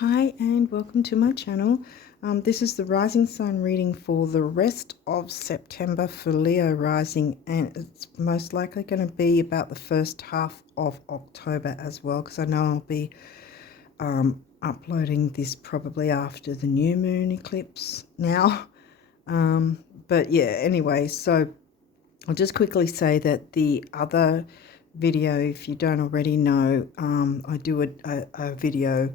Hi and welcome to my channel. This is the rising sign reading for the rest of September for Leo rising, and it's most likely going to be about the first half of October as well, because I know I'll be uploading this probably after the new moon eclipse now. But yeah, anyway, so I'll just quickly say that the other video, if you don't already know, I do a video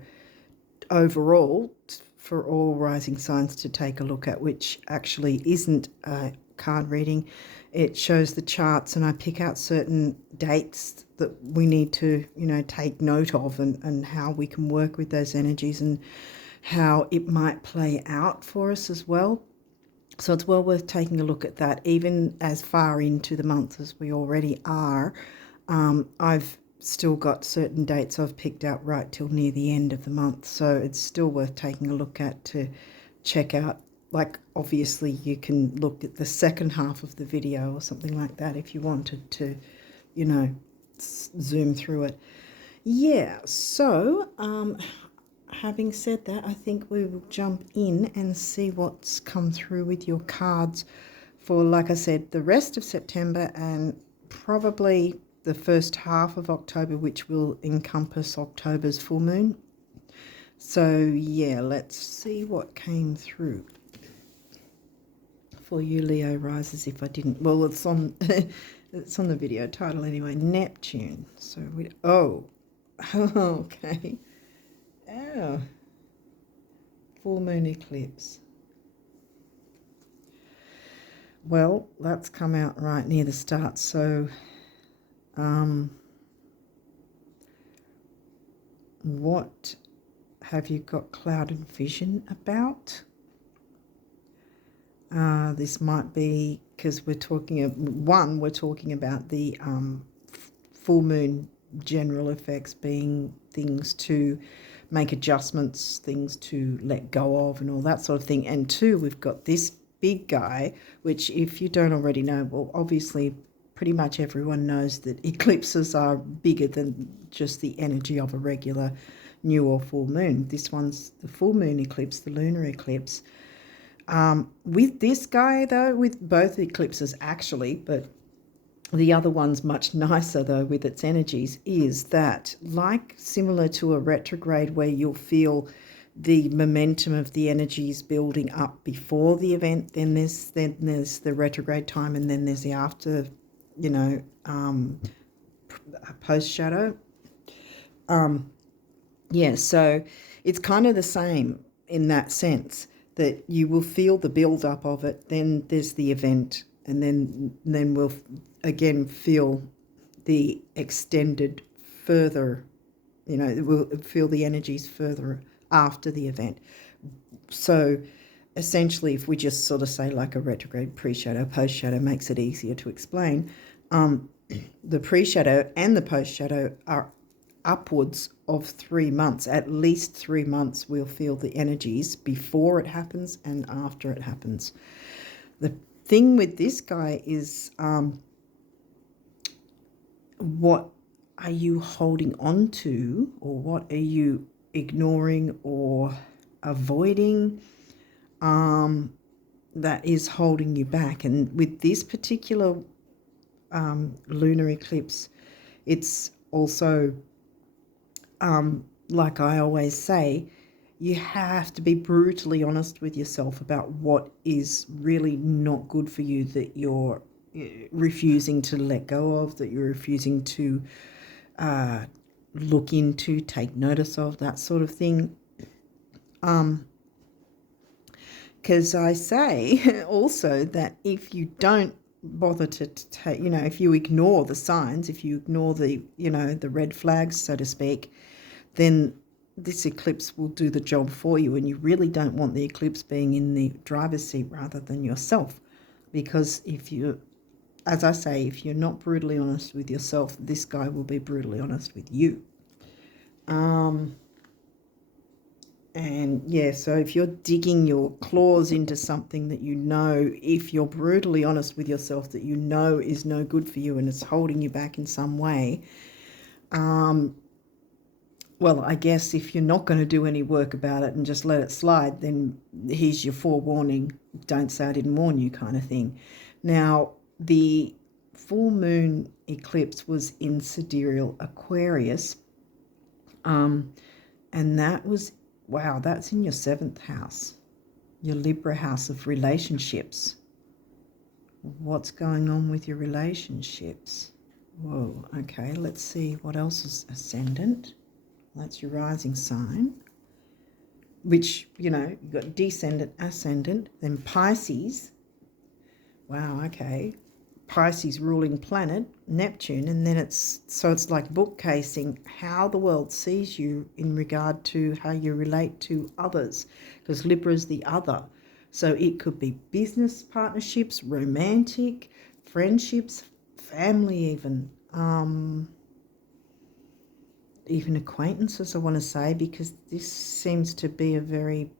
overall for all rising signs to take a look at, which actually isn't a card reading. It shows the charts and I pick out certain dates that we need to, take note of, and how we can work with those energies and how it might play out for us as well. So it's well worth taking a look at that, even as far into the month as we already are. I've still got certain dates I've picked out right till near the end of the month, so it's still worth taking a look at to check out. Like, obviously you can look at the second half of the video or something like that if you wanted to, zoom through it. Yeah, so having said that, I think we will jump in and see what's come through with your cards for, like I said, the rest of September and probably the first half of October, which will encompass October's full moon. So yeah, let's see what came through for you Leo risers. If I didn't, well, it's on it's on the video title anyway. Neptune. So we okay. Oh, full moon eclipse. Well, that's come out right near the start, so what have you got clouded vision about? This might be because we're talking about the full moon general effects being things to make adjustments, things to let go of and all that sort of thing. And two, we've got this big guy, which if you don't already know, well, obviously pretty much everyone knows that eclipses are bigger than just the energy of a regular new or full moon. This one's the full moon eclipse, the lunar eclipse. With this guy, though, with both eclipses actually, but the other one's much nicer, though, with its energies, is that, like similar to a retrograde where you'll feel the momentum of the energies building up before the event, then there's the retrograde time, and then there's the after, post shadow. Yeah, so it's kind of the same in that sense, that you will feel the build up of it, then there's the event, and then we'll again feel the extended further, we'll feel the energies further after the event. So essentially, if we just sort of say like a retrograde, pre-shadow, post-shadow, makes it easier to explain, the pre-shadow and the post-shadow are upwards of 3 months. At least 3 months we'll feel the energies before it happens and after it happens. The thing with this guy is, what are you holding on to, or what are you ignoring or avoiding that is holding you back? And with this particular lunar eclipse, it's also like I always say, you have to be brutally honest with yourself about what is really not good for you, that you're refusing to let go of, that you're refusing to look into, take notice of, that sort of thing. Because I say also that if you don't bother to take, if you ignore the signs, if you ignore the, the red flags, so to speak, then this eclipse will do the job for you, and you really don't want the eclipse being in the driver's seat rather than yourself. Because if you, as I say, if you're not brutally honest with yourself, this guy will be brutally honest with you. And yeah, so if you're digging your claws into something that if you're brutally honest with yourself, that is no good for you and it's holding you back in some way, well, I guess if you're not going to do any work about it and just let it slide, then here's your forewarning. Don't say I didn't warn you, kind of thing. Now, the full moon eclipse was in sidereal Aquarius. And that was, wow, that's in your 7th house, your Libra house of relationships. What's going on with your relationships? Whoa, okay, let's see what else is ascendant. That's your rising sign, which, you know, you've got descendant, ascendant, then Pisces. Wow, okay. Pisces ruling planet, Neptune, and then it's like bookcasing how the world sees you in regard to how you relate to others, because Libra is the other. So it could be business partnerships, romantic, friendships, family even acquaintances, I want to say, because this seems to be a very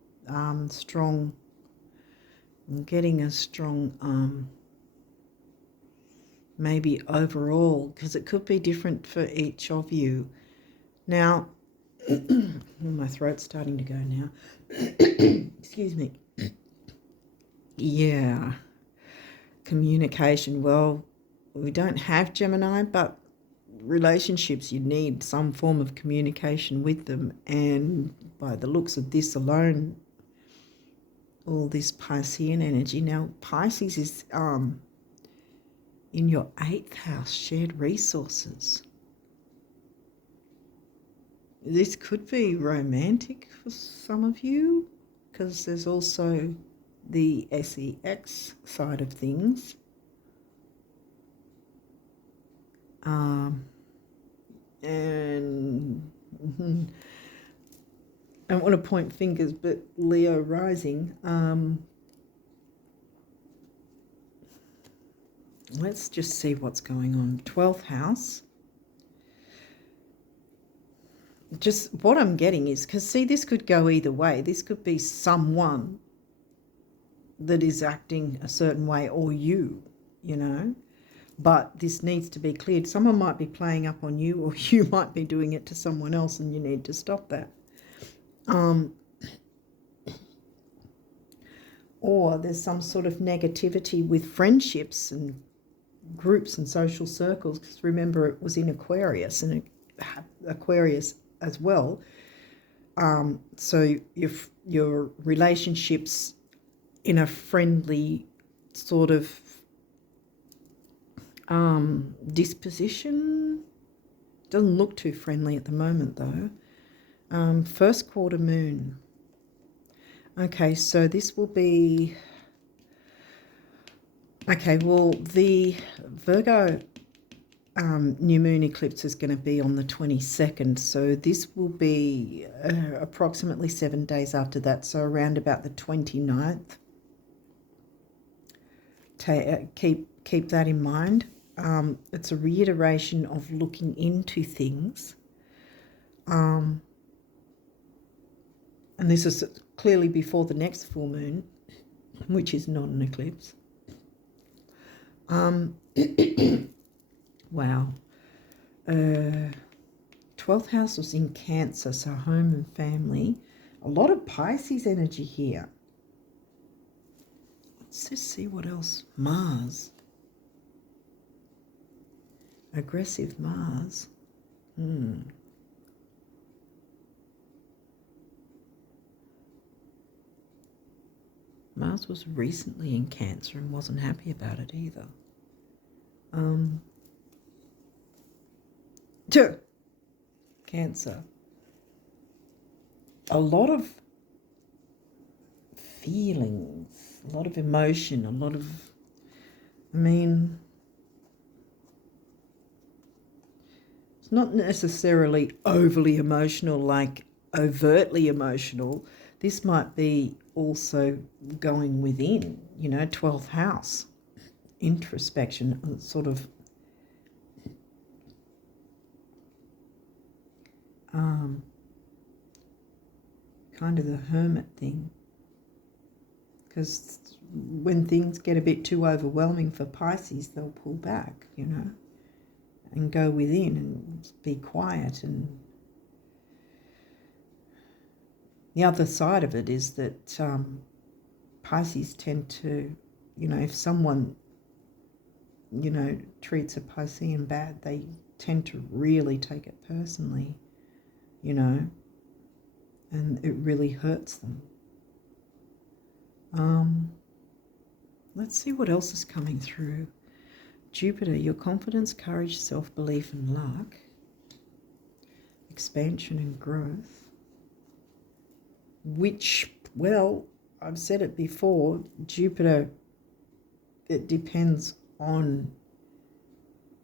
strong, I'm getting a strong maybe overall, because it could be different for each of you. Now, my throat's starting to go now. Excuse me. Yeah. Communication. Well, we don't have Gemini, but relationships, you need some form of communication with them. And by the looks of this alone, all this Piscean energy. Now, Pisces is in your 8th house, shared resources. This could be romantic for some of you, because there's also the sex side of things. And I don't want to point fingers, but Leo rising. Let's just see what's going on. 12th house. Just what I'm getting is, because see, this could go either way. This could be someone that is acting a certain way, or you know. But this needs to be cleared. Someone might be playing up on you, or you might be doing it to someone else, and you need to stop that. Or there's some sort of negativity with friendships and groups and social circles, because remember it was in Aquarius, and Aquarius as well. So your relationships in a friendly sort of disposition. Doesn't look too friendly at the moment though. First quarter moon. Okay, so this will be, okay, well, the Virgo new moon eclipse is going to be on the 22nd, so this will be approximately 7 days after that, so around about the 29th. Keep that in mind. It's a reiteration of looking into things. And this is clearly before the next full moon, which is not an eclipse. Wow. 12th house was in Cancer, so home and family. A lot of Pisces energy here. Let's just see what else. Mars. Aggressive Mars. Mars was recently in Cancer and wasn't happy about it either. Cancer. A lot of feelings, a lot of emotion, a lot of, it's not necessarily overly emotional, like overtly emotional. This might be also going within, 12th house, introspection, sort of kind of the hermit thing. Because when things get a bit too overwhelming for Pisces, they'll pull back, and go within and be quiet. And The other side of it is that Pisces tend to, if someone, treats a Piscean bad, they tend to really take it personally, and it really hurts them. Let's see what else is coming through. Jupiter, your confidence, courage, self-belief and luck. Expansion and growth. Which, well, I've said it before, Jupiter, it depends on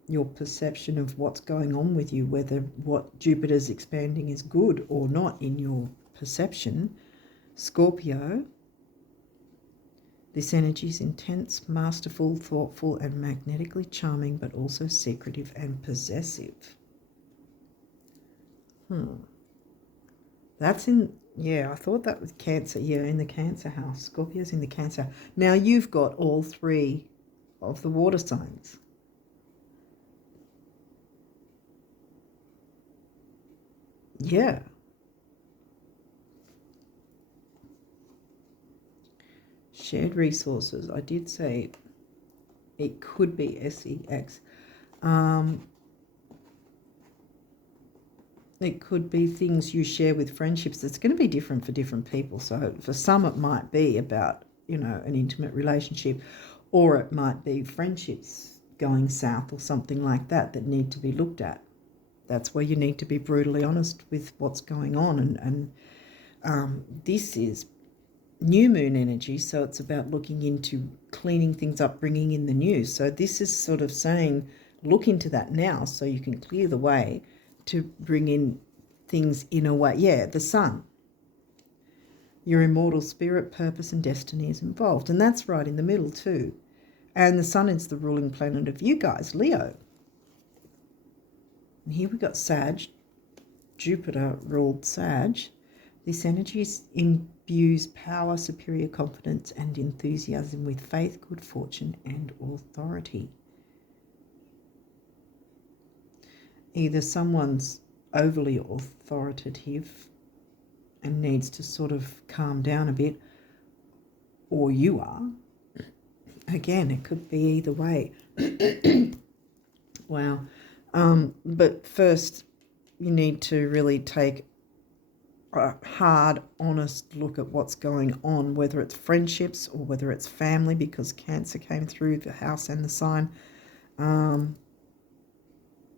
your perception of what's going on with you, whether what Jupiter's expanding is good or not in your perception. Scorpio, this energy is intense, masterful, thoughtful, and magnetically charming, but also secretive and possessive. That's in, I thought that was Cancer. Yeah, in the Cancer house. Scorpio's in the Cancer. Now you've got all three of the water signs. Yeah. Shared resources. I did say it could be SEX. It could be things you share with friendships. It's going to be different for different people. So for some it might be about, an intimate relationship, or it might be friendships going south or something like that need to be looked at. That's where you need to be brutally honest with what's going on. And this is new moon energy, so it's about looking into cleaning things up, bringing in the new. So this is sort of saying, look into that now so you can clear the way to bring in things in a way. Yeah, the sun. Your immortal spirit, purpose and destiny is involved. And that's right in the middle too. And the sun is the ruling planet of you guys, Leo. And here we got Sag. Jupiter ruled Sag. This energy imbues power, superior confidence and enthusiasm with faith, good fortune and authority. Either someone's overly authoritative and needs to sort of calm down a bit, or you are. Again, it could be either way. Wow. But first, you need to really take a hard, honest look at what's going on, whether it's friendships or whether it's family, because Cancer came through the house and the sign.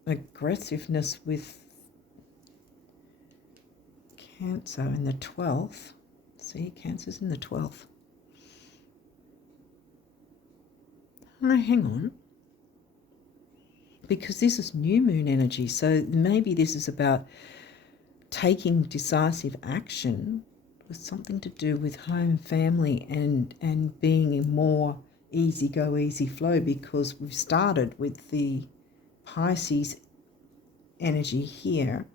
Aggressiveness with Cancer in the 12th. See, Cancer's in the 12th. No, hang on. Because this is new moon energy, so maybe this is about taking decisive action with something to do with home, family, and being more easy go, easy flow, because we've started with the Pisces energy here,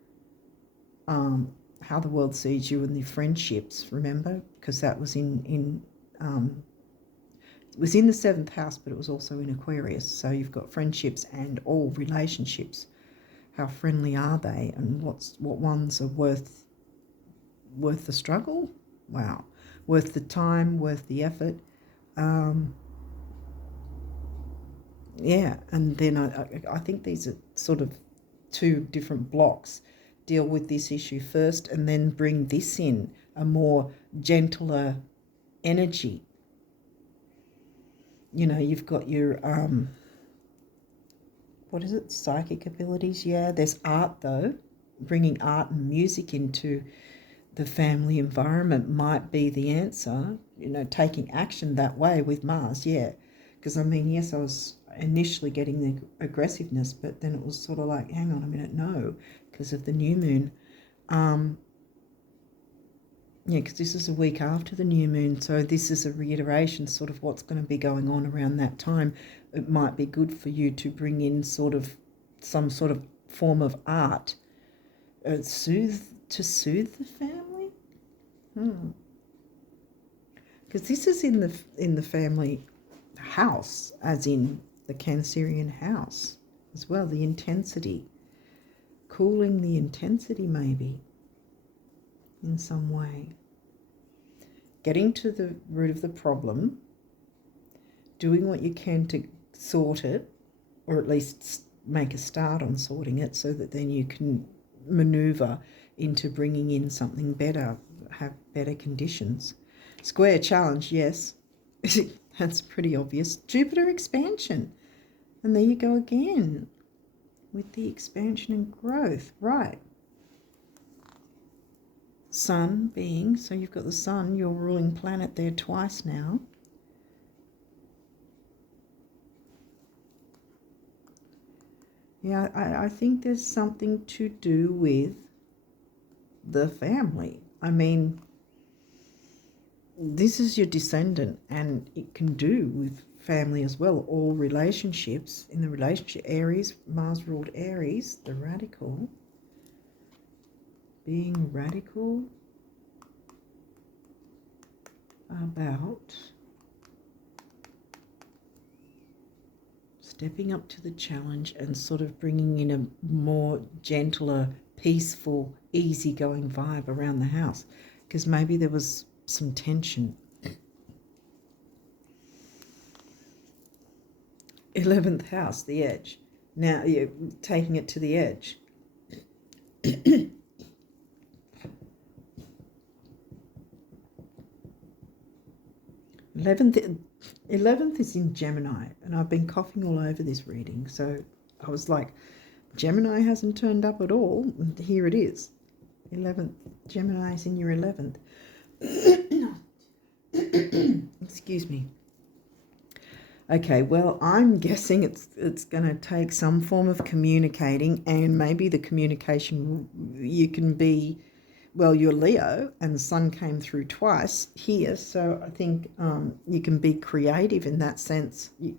how the world sees you and the friendships, remember? Because that was it was in the 7th house, but it was also in Aquarius. So you've got friendships and all relationships. How friendly are they, and what ones are worth the struggle? Wow. Worth the time, worth the effort. Yeah, and then I think these are sort of two different blocks. Deal with this issue first and then bring this in, a more gentler energy. You've got your, what is it, psychic abilities? Yeah, there's art though. Bringing art and music into the family environment might be the answer, taking action that way with Mars, yeah. Because, yes, I was initially getting the aggressiveness, but then it was sort of like, hang on a minute, no, because of the new moon. Yeah, because this is a week after the new moon, so this is a reiteration sort of what's going to be going on around that time. It might be good for you to bring in sort of some sort of form of art to soothe the family. Because this is in the family house, as in the Cancerian house as well, the intensity, cooling the intensity maybe in some way. getting to the root of the problem, doing what you can to sort it, or at least make a start on sorting it, so that then you can maneuver into bringing in something better, have better conditions. Square challenge, yes. That's pretty obvious. Jupiter expansion. And there you go again with the expansion and growth. Right. Sun being, so you've got the sun, your ruling planet there twice now. Yeah, I think there's something to do with the family. I mean, this is your descendant, and it can do with family as well. All relationships in the relationship, Aries, Mars ruled Aries, the radical, being radical about stepping up to the challenge and sort of bringing in a more gentler, peaceful, easygoing vibe around the house, because maybe there was some tension. 11th house, the edge. Now you're taking it to the edge. 11th is in Gemini, and I've been coughing all over this reading, so I was like, Gemini hasn't turned up at all, and here it is. 11th, Gemini is in your 11th. Excuse me. Okay, well, I'm guessing it's going to take some form of communicating, and maybe the communication, you can be, well, you're Leo, and the sun came through twice here, so I think you can be creative in that sense. You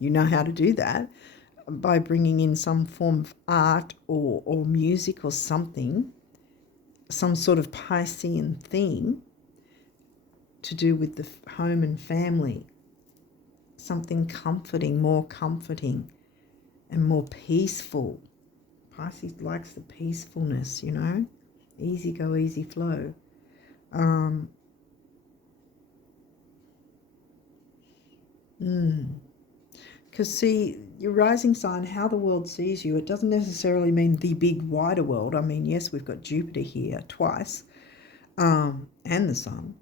know how to do that by bringing in some form of art or music or something, some sort of Piscean theme to do with the home and family. Something comforting, more comforting and more peaceful. Pisces likes the peacefulness, you know. Easy go, easy flow. Because see, your rising sign, how the world sees you, it doesn't necessarily mean the big wider world. I mean, yes, we've got Jupiter here twice, and the sun,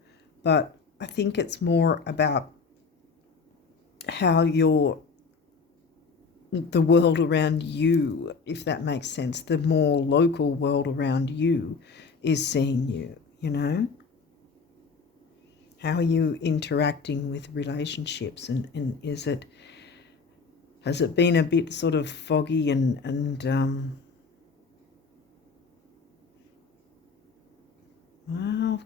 but I think it's more about how the world around you, if that makes sense, the more local world around you is seeing you, you know? How are you interacting with relationships, and has it been a bit sort of foggy and well,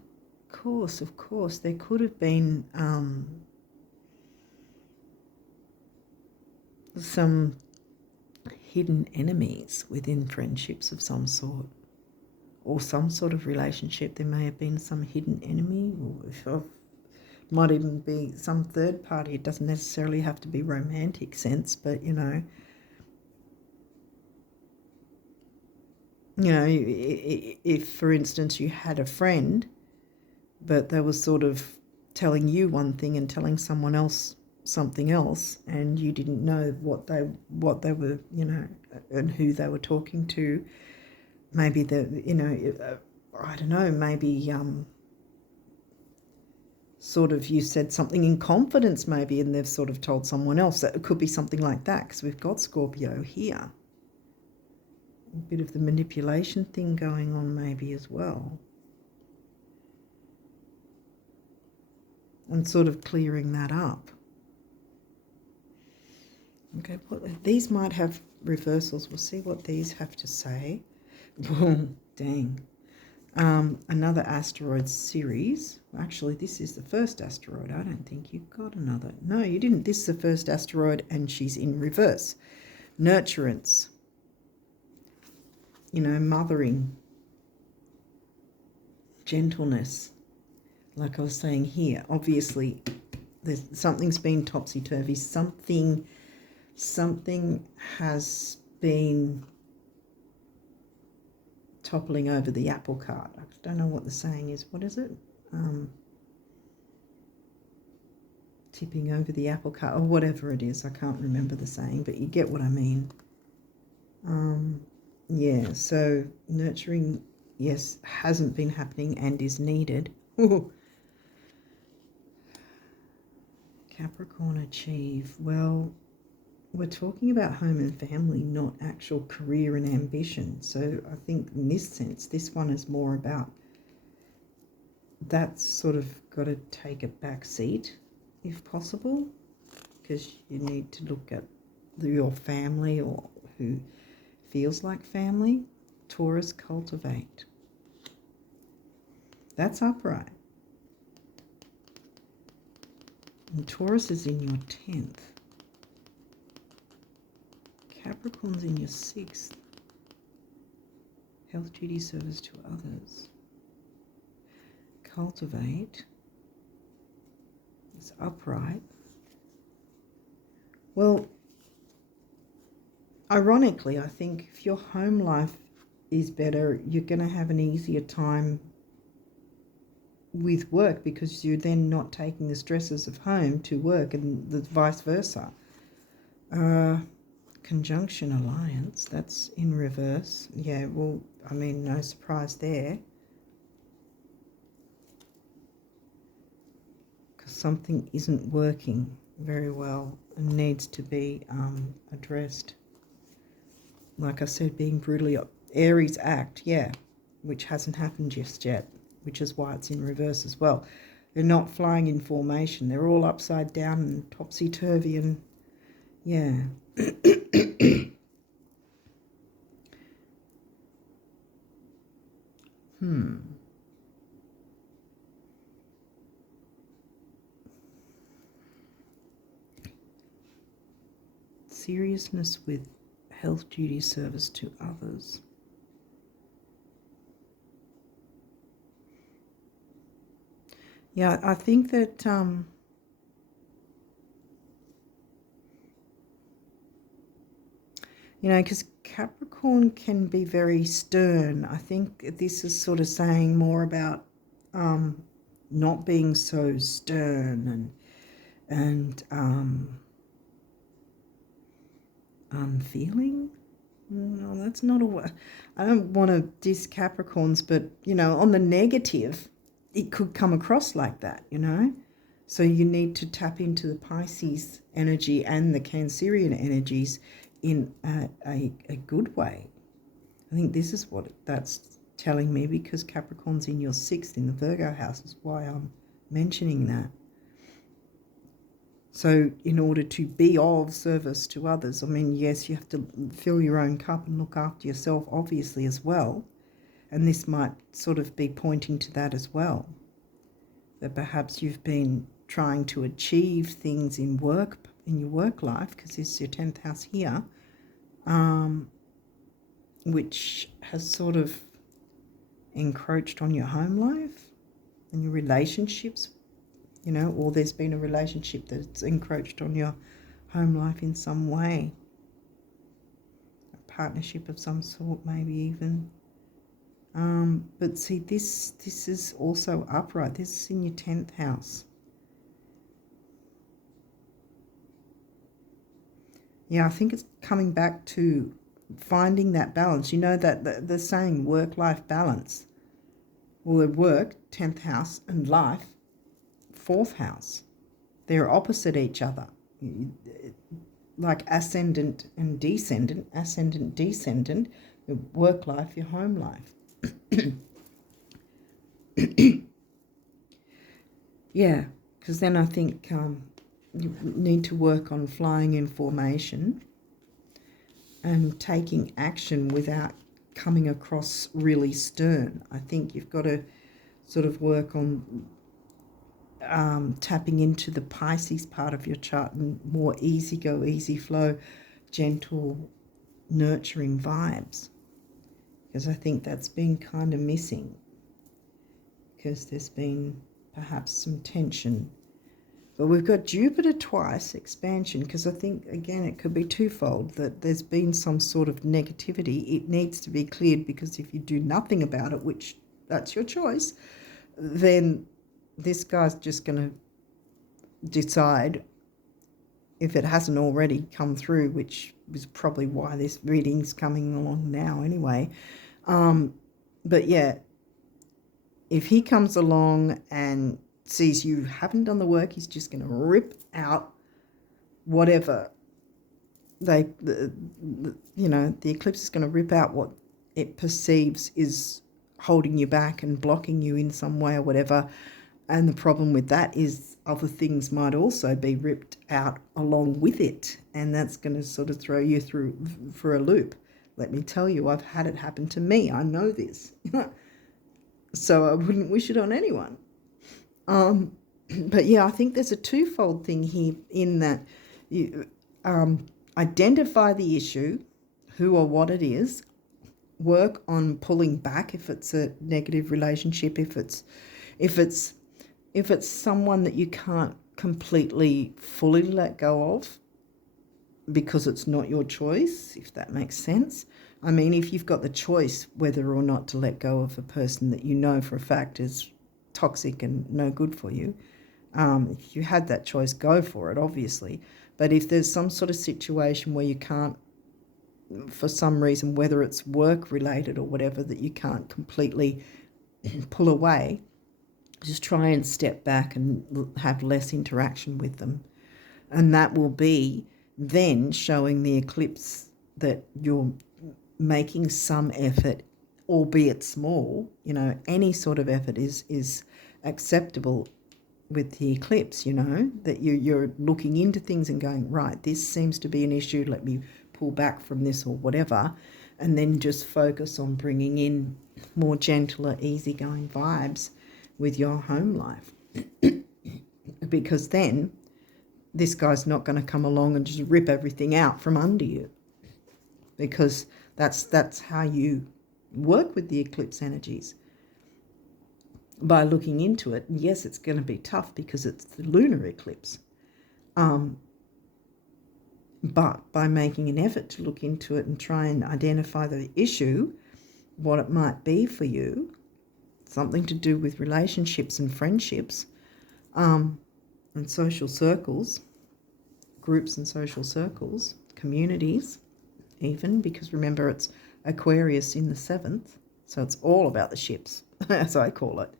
of course, there could have been some hidden enemies within friendships of some sort, or some sort of relationship. There may have been some hidden enemy, or might even be some third party. It doesn't necessarily have to be romantic sense, but you know, if for instance you had a friend, but they were sort of telling you one thing and telling someone else something else, and you didn't know what they were, you know, and who they were talking to. Maybe I don't know, maybe sort of you said something in confidence maybe, and they've sort of told someone else. It could be something like that, because we've got Scorpio here. A bit of the manipulation thing going on maybe as well. And sort of clearing that up. Okay, these might have reversals. We'll see what these have to say. Dang. Another asteroid series. Actually, this is the first asteroid. I don't think you've got another. No, you didn't. This is the first asteroid, and she's in reverse. Nurturance. You know, mothering. Gentleness. Like I was saying here, obviously, something's been topsy-turvy. Something has been toppling over the apple cart. I don't know what the saying is. What is it? tipping over the apple cart, or whatever it is. I can't remember the saying, but you get what I mean. Yeah, so nurturing, yes, hasn't been happening and is needed. Capricorn achieve. Well, we're talking about home and family, not actual career and ambition. So I think in this sense, this one is more about that's sort of got to take a back seat if possible, because you need to look at your family or who feels like family. Taurus, cultivate. That's upright. And Taurus is in your 10th. Capricorn's in your 6th. Health, duty, service to others. Cultivate. It's upright. Well, ironically, I think if your home life is better, you're going to have an easier time with work, because you're then not taking the stresses of home to work, and the vice versa. Conjunction alliance, that's in reverse. Yeah, well, I mean, no surprise there. Because something isn't working very well and needs to be addressed. Like I said, being brutally Aries act, yeah, which hasn't happened just yet, which is why it's in reverse as well. They're not flying in formation. They're all upside down and topsy-turvy, and yeah. Seriousness with health, duty, service to others. Yeah, I think that you know, because Capricorn can be very stern. I think this is sort of saying more about not being so stern and unfeeling. No, that's not a. I don't want to diss Capricorns, but you know, on the negative, it could come across like that. You know, so you need to tap into the Pisces energy and the Cancerian energies in a good way. I think this is what that's telling me, because Capricorn's in your 6th in the Virgo house is why I'm mentioning that. So in order to be of service to others, I mean, yes, you have to fill your own cup and look after yourself, obviously, as well. And this might sort of be pointing to that as well, that perhaps you've been trying to achieve things in your work life, because this is your 10th house here, which has sort of encroached on your home life and your relationships, you know, or there's been a relationship that's encroached on your home life in some way. A partnership of some sort, maybe even. But see, this is also upright. This is in your 10th house. Yeah, I think it's coming back to finding that balance. You know that the saying work-life balance. Well, work, 10th house, and life, 4th house. They're opposite each other. Like ascendant and descendant, your work life, your home life. Yeah, because then I think you need to work on flying in formation and taking action without coming across really stern. I think you've got to sort of work on tapping into the Pisces part of your chart and more easy go, easy flow, gentle, nurturing vibes, because I think that's been kind of missing, because there's been perhaps some tension. But we've got Jupiter twice, expansion, because I think, again, it could be twofold, that there's been some sort of negativity. It needs to be cleared, because if you do nothing about it, which that's your choice, then this guy's just going to decide, if it hasn't already come through, which is probably why this reading's coming along now anyway. But yeah, if he comes along and sees you haven't done the work, he's just going to rip out whatever the eclipse is going to rip out what it perceives is holding you back and blocking you in some way or whatever. And the problem with that is other things might also be ripped out along with it, and that's going to sort of throw you through for a loop. Let me tell you, I've had it happen to me. I know this. So I wouldn't wish it on anyone. But yeah, I think there's a twofold thing here in that you identify the issue, who or what it is, work on pulling back if it's a negative relationship, if it's someone that you can't completely fully let go of because it's not your choice, if that makes sense. I mean, if you've got the choice whether or not to let go of a person that you know for a fact is toxic and no good for you, if you had that choice, go for it, obviously. But if there's some sort of situation where you can't, for some reason, whether it's work related or whatever, that you can't completely pull away, just try and step back and have less interaction with them. And that will be then showing the eclipse that you're making some effort, albeit small. Any sort of effort is acceptable with the eclipse, that you're looking into things and going, right, this seems to be an issue, let me pull back from this or whatever, and then just focus on bringing in more gentler, easygoing vibes with your home life. Because then this guy's not going to come along and just rip everything out from under you, because that's how you work with the eclipse energies, by looking into it. And yes, it's going to be tough because it's the lunar eclipse, but by making an effort to look into it and try and identify the issue, what it might be for you, something to do with relationships and friendships, and social circles, groups and social circles, communities even, because remember it's Aquarius in the 7th, so it's all about the ships, as I call it.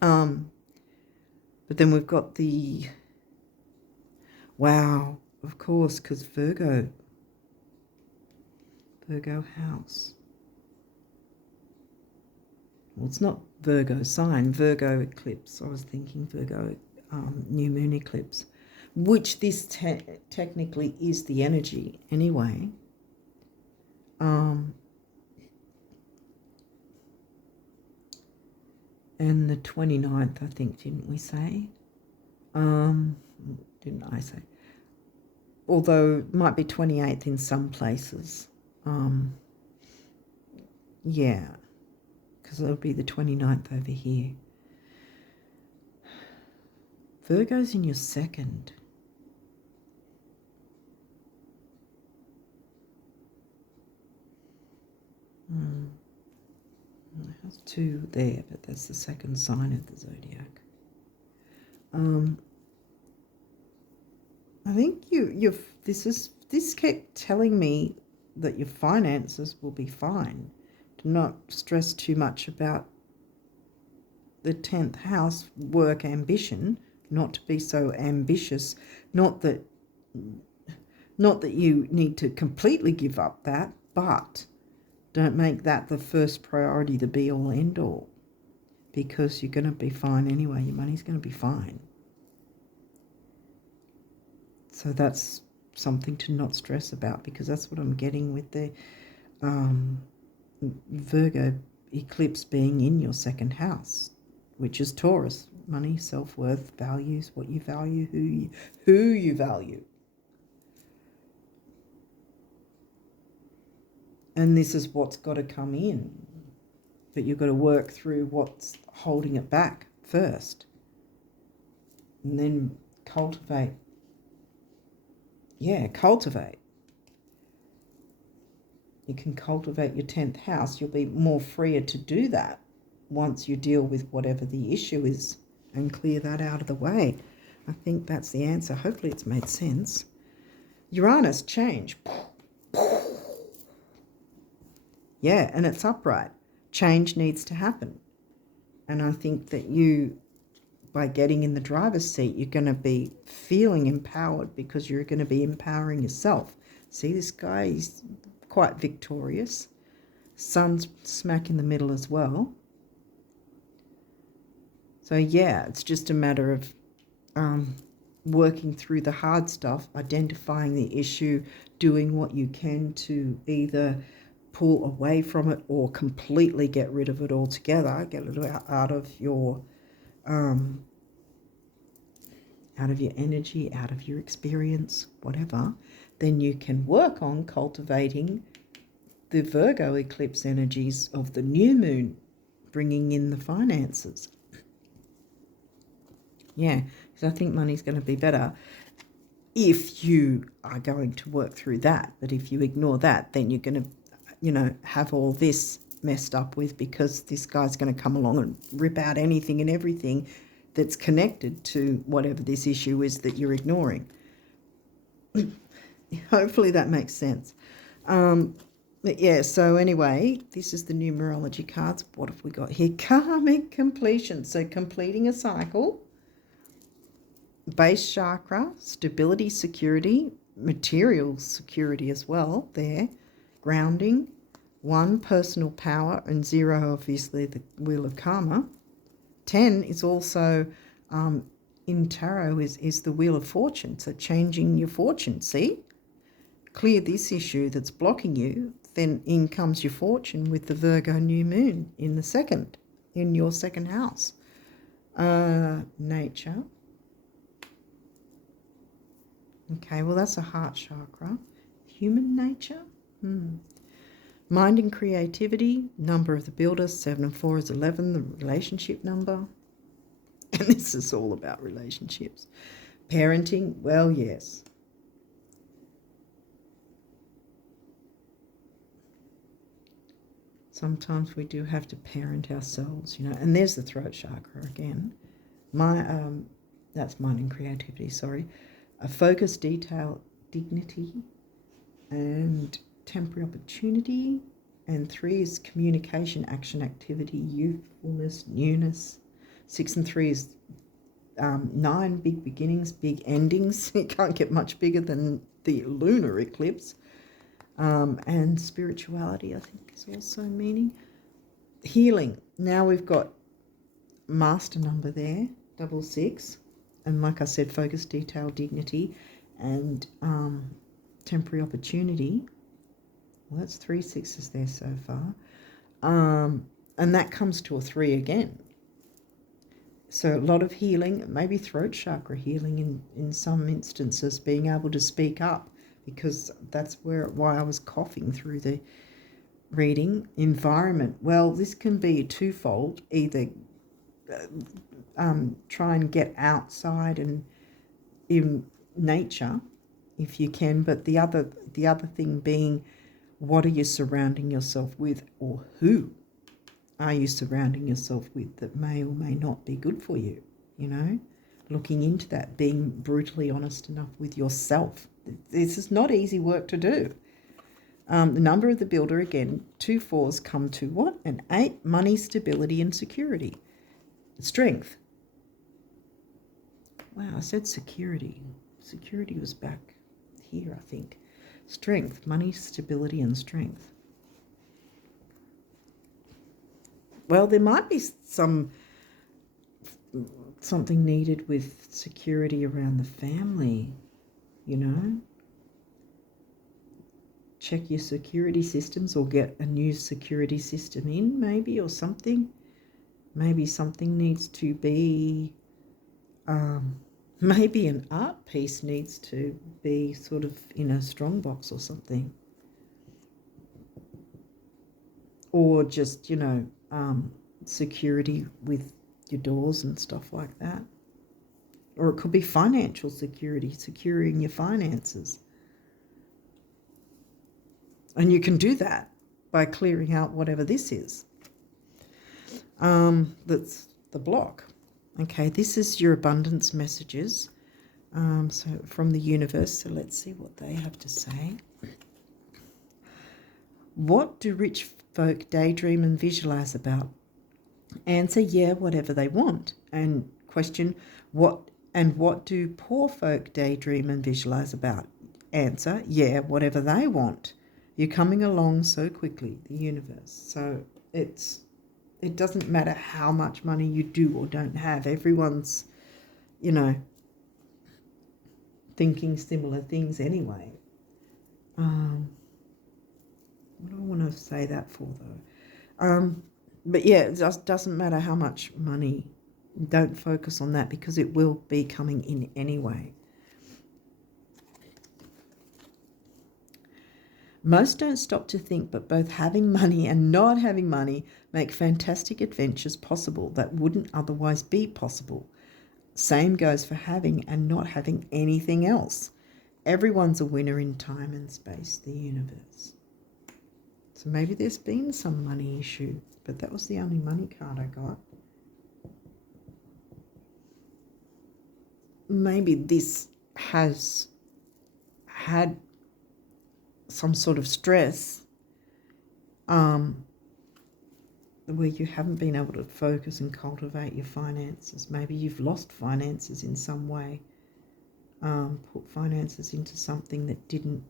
But then we've got the, wow, of course, because Virgo house. Well, it's not Virgo sign, Virgo eclipse. I was thinking Virgo new moon eclipse, which this technically is the energy anyway. And the 29th, I think, didn't we say? Didn't I say? Although it might be 28th in some places. Yeah, because it'll be the 29th over here. Virgo's in your second. There's 2 there, but that's the second sign of the zodiac. I think this kept telling me that your finances will be fine. Do not stress too much about the 10th house, work, ambition, not to be so ambitious, not that you need to completely give up that, but don't make that the first priority, the be all end all, because you're going to be fine anyway. Your money's going to be fine. So that's something to not stress about, because that's what I'm getting with the Virgo eclipse being in your second house, which is Taurus. Money, self-worth, values, what you value, who you value. And this is what's got to come in. But you've got to work through what's holding it back first. And then cultivate. Yeah, cultivate. You can cultivate your 10th house. You'll be more freer to do that once you deal with whatever the issue is and clear that out of the way. I think that's the answer. Hopefully it's made sense. Uranus, change. Yeah, and it's upright. Change needs to happen. And I think that you, by getting in the driver's seat, you're going to be feeling empowered because you're going to be empowering yourself. See, this guy is quite victorious. Sun's smack in the middle as well. So yeah, it's just a matter of working through the hard stuff, identifying the issue, doing what you can to either pull away from it or completely get rid of it altogether, get it out of your energy, out of your experience, whatever. Then you can work on cultivating the Virgo eclipse energies of the new moon, bringing in the finances. Yeah, because I think money's going to be better if you are going to work through that. But if you ignore that, then you're going to, have all this messed up with, because this guy's going to come along and rip out anything and everything that's connected to whatever this issue is that you're ignoring. Hopefully that makes sense. But yeah, so anyway, this is the numerology cards. What have we got here? Karmic completion. So completing a cycle. Base chakra, stability, security, material security as well there. Grounding. 1, personal power, and 0, obviously, the wheel of karma. 10 is also, in tarot, is the wheel of fortune. So changing your fortune, see? Clear this issue that's blocking you, then in comes your fortune with the Virgo new moon in your second house. Nature. Okay, well, that's a heart chakra. Human nature. Mind and creativity. Number of the builder. 7 and 4 is 11, the relationship number. And this is all about relationships. Parenting. Well, yes. Sometimes we do have to parent ourselves, And there's the throat chakra again. That's mind and creativity, sorry. A focus, detail, dignity, and temporary opportunity. And 3 is communication, action, activity, youthfulness, newness. 6 and 3 is 9, big beginnings, big endings. It can't get much bigger than the lunar eclipse. And spirituality, I think, is also meaning. Healing. Now we've got master number there, 66. And like I said, focus, detail, dignity, and temporary opportunity. Well, that's 3 6s there so far. And that comes to a 3 again. So a lot of healing, maybe throat chakra healing in some instances, being able to speak up, because that's why I was coughing through the reading. Environment. Well, this can be twofold. Either try and get outside and in nature if you can, but the other thing being, what are you surrounding yourself with, or who are you surrounding yourself with that may or may not be good for you? Looking into that, being brutally honest enough with yourself. This is not easy work to do. The number of the builder, again, 2 4s come to what? An 8, money, stability, and security. Strength. Wow, I said security. Security was back here, I think. Strength, money, stability, and strength. Well, there might be something needed with security around the family, Check your security systems, or get a new security system in, maybe, or something. Maybe something needs to be, maybe an art piece needs to be sort of in a strong box or something. Or just, security with your doors and stuff like that. Or it could be financial security, securing your finances. And you can do that by clearing out whatever this is. That's the block. Okay, this is your abundance messages. So from the universe, so let's see what they have to say. What do rich folk daydream and visualize about? Answer, yeah, whatever they want. And question, what do poor folk daydream and visualize about? Answer, yeah, whatever they want. You're coming along so quickly, the universe. So it doesn't matter how much money you do or don't have. Everyone's, thinking similar things anyway. What do I want to say that for, though? But yeah, it just doesn't matter how much money. Don't focus on that because it will be coming in anyway. Most don't stop to think, but both having money and not having money make fantastic adventures possible that wouldn't otherwise be possible. Same goes for having and not having anything else. Everyone's a winner in time and space, the universe. So maybe there's been some money issue, but that was the only money card I got. Maybe this has had some sort of stress where you haven't been able to focus and cultivate your finances. Maybe you've lost finances in some way, put finances into something that didn't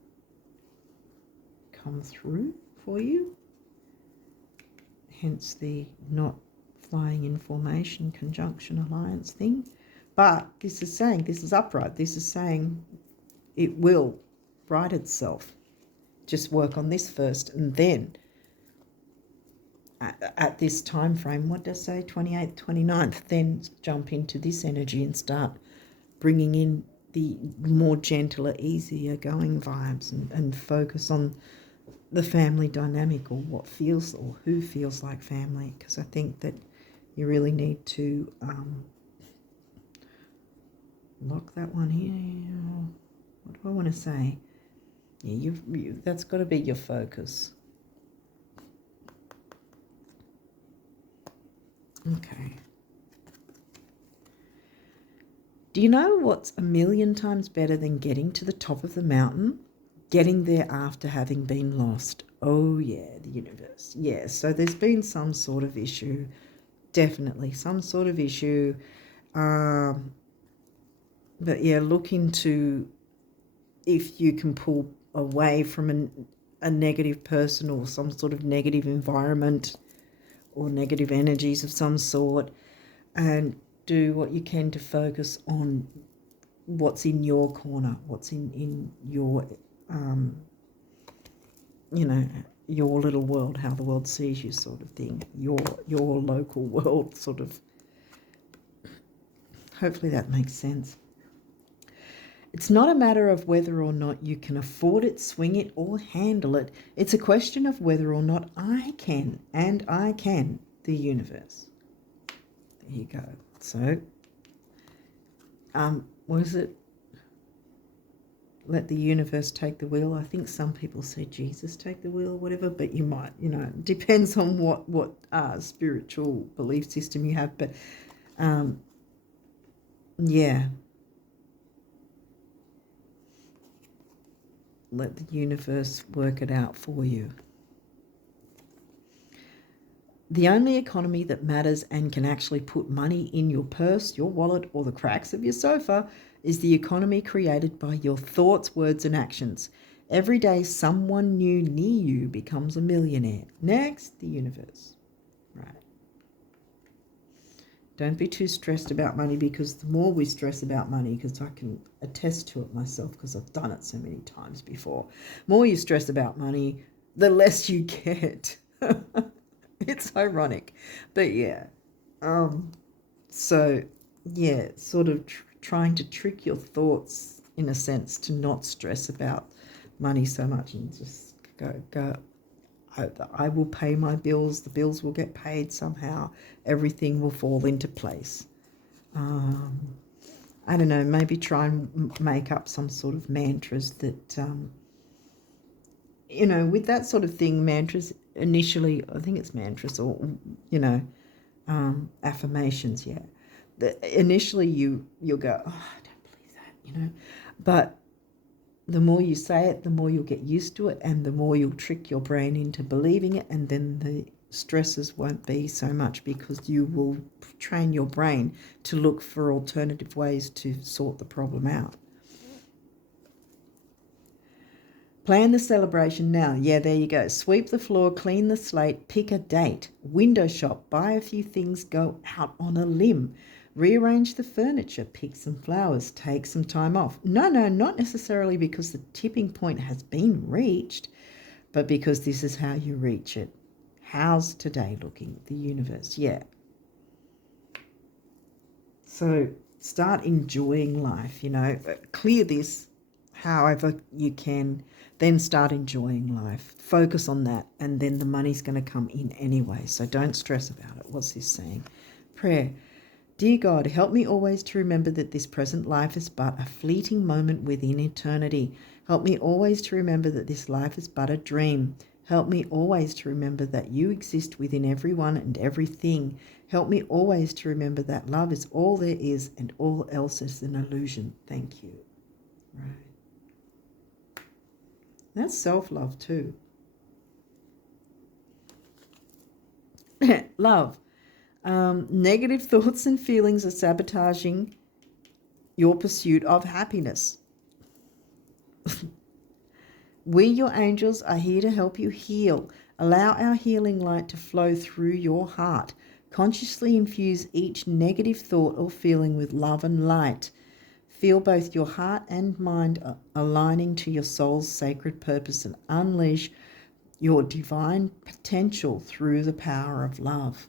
come through for you, hence the not flying in formation conjunction alliance thing. But this is saying, this is upright, this is saying it will right itself. Just work on this first, and then at this time frame, what does it say, 28th, 29th, then jump into this energy and start bringing in the more gentler, easier going vibes, and focus on the family dynamic, or what feels, or who feels like family, because I think that you really need to lock that one here. What do I want to say? Yeah, that's got to be your focus. Okay. Do you know what's 1,000,000 times better than getting to the top of the mountain? Getting there after having been lost. Oh, yeah, the universe. Yeah, so there's been some sort of issue. Definitely some sort of issue. But yeah, look into if you can pull away from a negative person or some sort of negative environment or negative energies of some sort, and do what you can to focus on what's in your corner, what's in your, your little world, how the world sees you, sort of thing, your local world, sort of. Hopefully that makes sense. It's not a matter of whether or not you can afford it, swing it, or handle it. It's a question of whether or not I can, and I can, the universe. There you go. So, what is it? Let the universe take the wheel. I think some people say Jesus take the wheel or whatever, but you might, depends on what spiritual belief system you have. But, yeah. Let the universe work it out for you. The only economy that matters and can actually put money in your purse, your wallet, or the cracks of your sofa is the economy created by your thoughts, words, and actions. Every day, someone new near you becomes a millionaire. Next, the universe. Right. Don't be too stressed about money, because the more we stress about money, because I can attest to it myself because I've done it so many times before, more you stress about money, the less you get. It's ironic, but yeah. So yeah, sort of trying to trick your thoughts in a sense to not stress about money so much, and just go. I will pay my bills. The bills will get paid somehow. Everything will fall into place. I don't know. Maybe try and make up some sort of mantras that, with that sort of thing. Mantras initially, I think it's mantras, or affirmations. Yeah. Initially, you'll go, oh, I don't believe that. you know. But the more you say it, the more you'll get used to it, and the more you'll trick your brain into believing it, and then the stresses won't be so much because you will train your brain to look for alternative ways to sort the problem out. Plan the celebration now. Yeah, there you go. Sweep the floor, clean the slate, pick a date, window shop, buy a few things, go out on a limb, rearrange the furniture, pick some flowers, take some time off. No, not necessarily because the tipping point has been reached, but because this is how you reach it. How's today looking? The universe, yeah. So start enjoying life, you know. Clear this however you can, then start enjoying life. Focus on that, and then the money's going to come in anyway. So don't stress about it. What's this saying? Prayer. Dear God, help me always to remember that this present life is but a fleeting moment within eternity. Help me always to remember that this life is but a dream. Help me always to remember that you exist within everyone and everything. Help me always to remember that love is all there is and all else is an illusion. Thank you. Right. That's self-love too. Love. Negative thoughts and feelings are sabotaging your pursuit of happiness. We, your angels, are here to help you heal. Allow our healing light to flow through your heart. Consciously infuse each negative thought or feeling with love and light. Feel both your heart and mind aligning to your soul's sacred purpose, and unleash your divine potential through the power of love.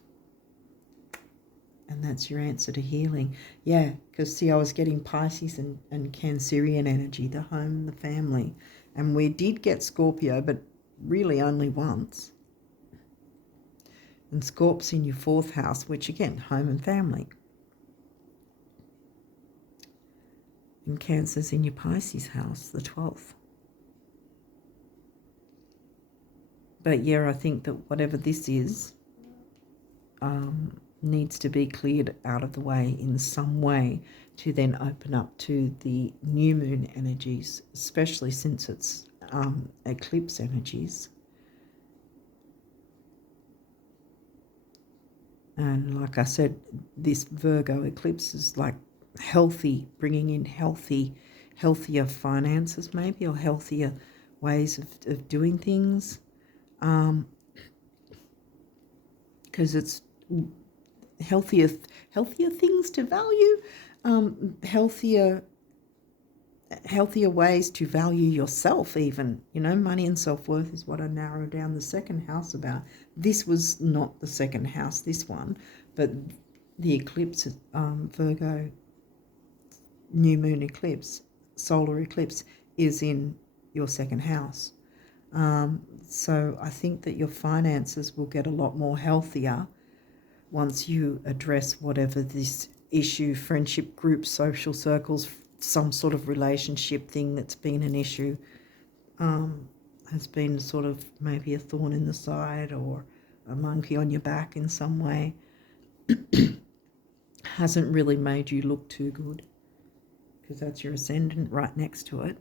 And that's your answer to healing. Yeah, because see, I was getting Pisces and Cancerian energy, the home, the family. And we did get Scorpio, but really only once. And Scorp's in your 4th house, which again, home and family. And Cancer's in your Pisces house, the 12th. But yeah, I think that whatever this is, needs to be cleared out of the way in some way to then open up to the new moon energies, especially since it's eclipse energies. And like I said, this Virgo eclipse is like healthy, bringing in healthier finances maybe, or healthier ways of doing things. Because it's healthier things to value, healthier ways to value yourself even. You know, money and self-worth is what I narrowed down the 2nd house about. This was not the 2nd house, this one, but the eclipse, Virgo new moon eclipse, solar eclipse, is in your 2nd house. So I think that your finances will get a lot more healthier once you address whatever this issue, friendship groups, social circles, some sort of relationship thing that's been an issue, has been sort of maybe a thorn in the side or a monkey on your back in some way, hasn't really made you look too good, because that's your ascendant right next to it.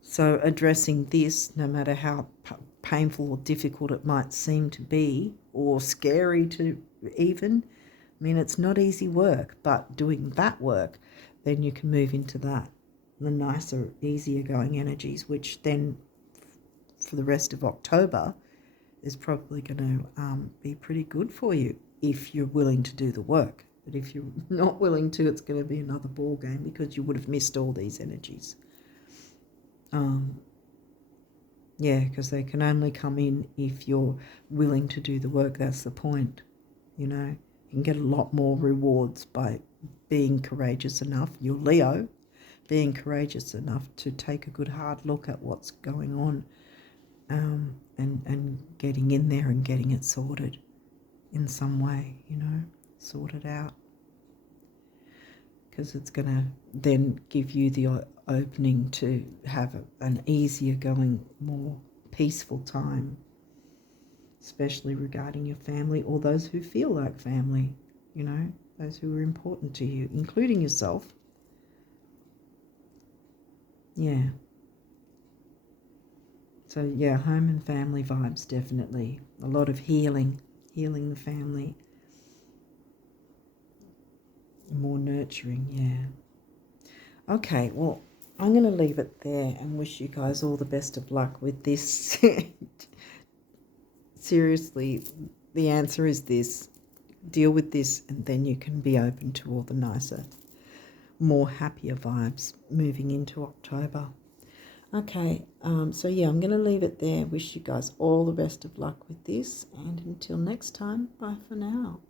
So addressing this, no matter how painful or difficult it might seem to be, or scary to even, I mean, it's not easy work, but doing that work, then you can move into that, the nicer, easier going energies, which then for the rest of October is probably going to be pretty good for you if you're willing to do the work. But if you're not willing to, it's going to be another ball game, because you would have missed all these energies. Yeah, because they can only come in if you're willing to do the work. That's the point. You know, you can get a lot more rewards by being courageous enough. You're Leo, being courageous enough to take a good hard look at what's going on, and getting in there and getting it sorted in some way, you know, sorted out. Because it's going to then give you the opening to have an easier going, more peaceful time, especially regarding your family or those who feel like family, you know, those who are important to you, including yourself. Yeah. So, yeah, home and family vibes, definitely. A lot of healing the family. More nurturing, yeah. Okay, well, I'm going to leave it there and wish you guys all the best of luck with this. Seriously, the answer is this. Deal with this and then you can be open to all the nicer, more happier vibes moving into October. Okay, so yeah, I'm going to leave it there. Wish you guys all the best of luck with this, and until next time, bye for now.